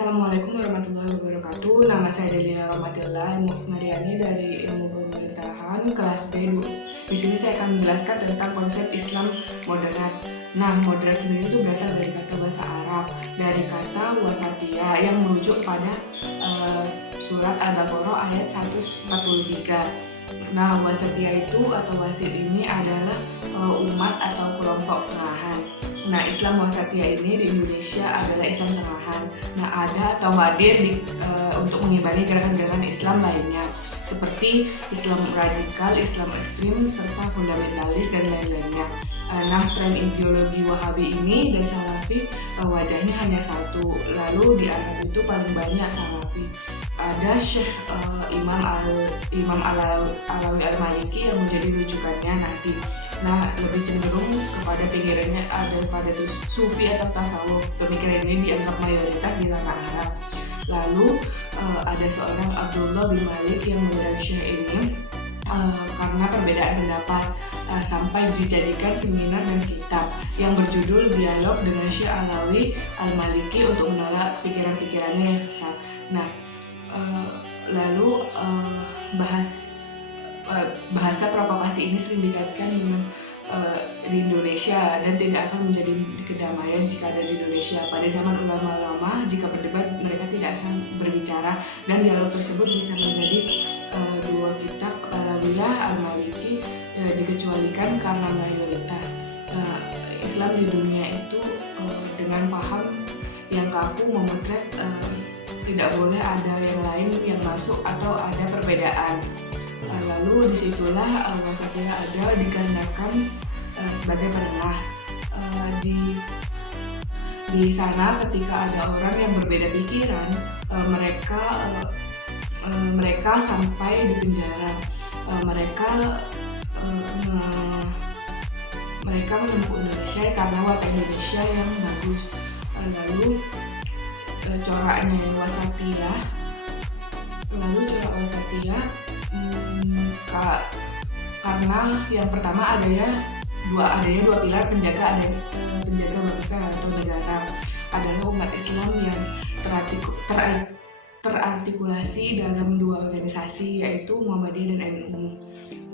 Assalamualaikum warahmatullahi wabarakatuh. Nama saya Delina Rahmatillah Mariani dari Ilmu Pemerintahan kelas B. Di sini saya akan menjelaskan tentang konsep Islam moderat. Nah, moderat sendiri itu berasal dari kata bahasa Arab, dari kata wasatiyah yang merujuk pada surat Al-Baqarah ayat 143. Nah, wasatiyah itu atau wasit ini adalah umat atau kelompok tengahan. Nah, Islam wasatiyah ini di Indonesia adalah Islam tengahan. Nah, ada atau hadir untuk mengimbangi gerakan-gerakan Islam lainnya seperti Islam radikal, Islam ekstrim, serta fundamentalis dan lain-lainnya. Nah, tren ideologi Wahabi ini dan Salafi wajahnya hanya satu. Lalu di Arab itu paling banyak Salafi. Ada Syekh Imam Alawi Al-Maliki yang menjadi rujukannya nanti. Nah, lebih cenderung kepada pikirannya daripada sufi atau tasawuf. Pemikiran ini dianggap mayoritas di tanah Arab. Lalu ada seorang Abdullah bin Malik yang menyerang Syekh ini karena perbedaan pendapat sampai dijadikan seminar dan kitab yang berjudul Dialog dengan Syekh Alawi Al-Maliki untuk menolak pikiran-pikirannya yang sesat. Nah, lalu bahasa provokasi ini sering dikaitkan dengan di Indonesia dan tidak akan menjadi kedamaian jika ada di Indonesia. Pada zaman ulama-ulama, jika berdebat mereka tidak akan berbicara dan dialog tersebut bisa menjadi dua kitab Alawiyah Al-Maliki dikecualikan karena mayoritas. Islam di dunia itu dengan paham yang kaku memotret tidak boleh ada yang lain yang masuk atau ada perbedaan. Lalu disitulah wasatiyah ada dikarenakan sebagai penengah. Di sana ketika ada orang yang berbeda pikiran, mereka sampai di penjara. Mereka menempuh Indonesia karena watak Indonesia yang bagus. Lalu coraknya wasatiyah. Karena yang pertama adanya dua pilar penjaga bangsa atau negara adalah umat Islam yang terartikulasi dalam dua organisasi yaitu Muhammadiyah dan NU.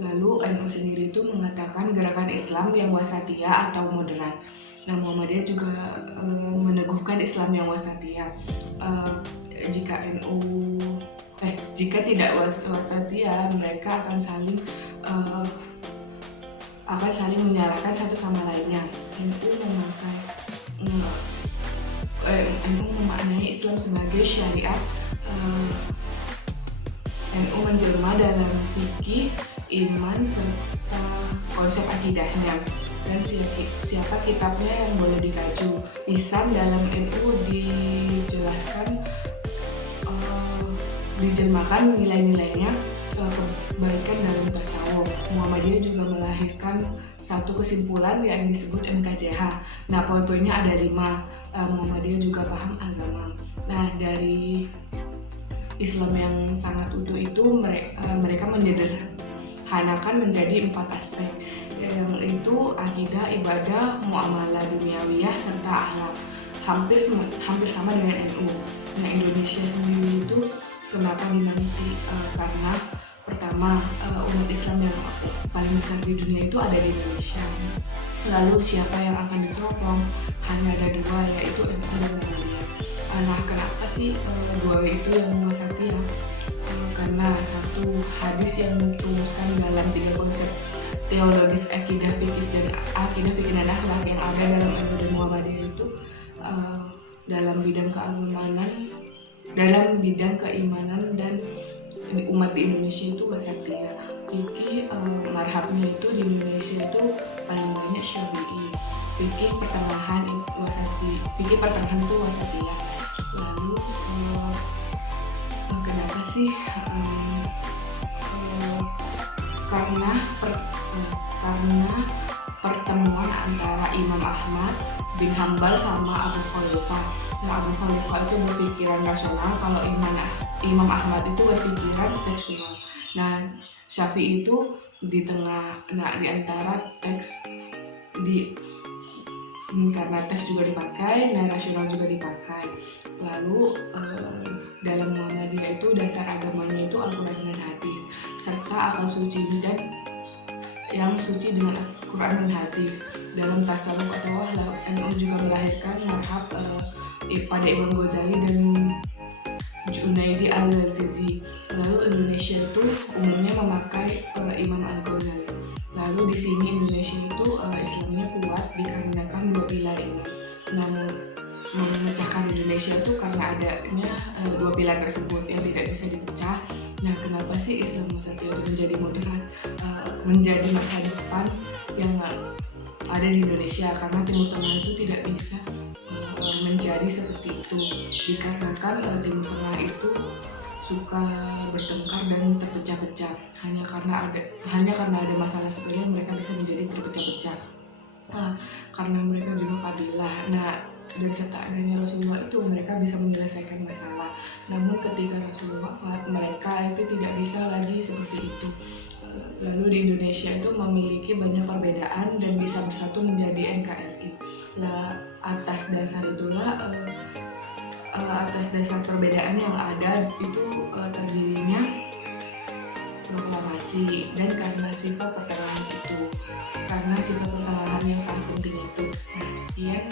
Lalu NU sendiri itu mengatakan gerakan Islam yang wasatiyah atau moderat. Nah, Muhammadiyah juga meneguhkan Islam yang wasatiyah. Jika tidak wasatiyah, mereka akan saling menyalahkan satu sama lainnya. NU memaknai Islam sebagai syariat. NU menjelma dalam fikih, iman, serta konsep akidahnya. Dan siapa kitabnya yang boleh dikaji. Lisan dalam NU dijelmakan nilai-nilainya kebaikan dalam tasawuf. Muhammadiyah juga melahirkan satu kesimpulan yang disebut MKJH. Nah, poin-poinnya ada 5. Muhammadiyah juga paham agama. Nah, dari Islam yang sangat utuh itu mereka menyederhanakan menjadi 4 aspek, yang itu akidah, ibadah, muamalah duniawiyah, serta akhlak. Hampir sama dengan NU. Nah, Indonesia sendiri itu kenapa dinanti? Karena pertama, umat Islam yang paling besar di dunia itu ada di Indonesia. Lalu siapa yang akan ditopang? Hanya ada 2, yaitu NU dan Muhammadiyah. Nah, kenapa sih 2 itu yang wasatiyah? Karena satu hadis yang dirumuskan dalam 3 konsep teologis akidah, fikih dan akhlak yang ada dalam NU dan Muhammadiyah itu dalam bidang keimanan dan umat di Indonesia itu wasatiyah. Fikih marhabnya itu di Indonesia itu paling banyak Syafi'i. Fikih pertengahan itu wasatiyah. Lalu kenapa sih? Karena pertemuan antara Imam Ahmad bin Hambal sama Abu Khalifah. Nah, Abu Khalifah itu berpikiran rasional, kalau Imam Ahmad itu berpikiran tekstual. Nah, Syafi'i itu di tengah. Nah, di antara teks karena teks juga dipakai, rasional juga dipakai. Lalu dalam Muhammadiyah itu dasar agamanya itu Al-Quran dan hadis, serta akal suci dan yang suci dengan Al-Quran dan hadis. Dalam tasawuf atau wahlah, NU juga melahirkan madhab pada Imam Ghazali dan Junaidi al-Baghdadi. Lalu Indonesia itu umumnya memakai Imam Al-Ghazali. Lalu di sini Indonesia itu Islamnya kuat dikarenakan dua pilar ini. Namun memecahkan Indonesia itu karena adanya dua pilar tersebut yang tidak bisa dipecah. Nah, kenapa sih Islam Wasatiyah itu menjadi moderat, menjadi masa depan yang ada di Indonesia? Karena Timur Tengah itu tidak bisa menjadi seperti itu, dikarenakan Timur Tengah itu suka bertengkar dan terpecah-pecah. Hanya karena ada masalah sepele mereka bisa menjadi berpecah-pecah. Karena mereka juga kabilah. Nah, dan serta adanya Rasulullah itu mereka bisa menyelesaikan masalah. Namun ketika Rasulullah wafat, mereka itu tidak bisa lagi seperti itu. Lalu di Indonesia itu memiliki banyak perbedaan dan bisa bersatu menjadi NKRI. Atas dasar perbedaan yang ada itu terdirinya proklamasi, dan karena sifat pertengahan yang sangat penting itu. Nah, sekian.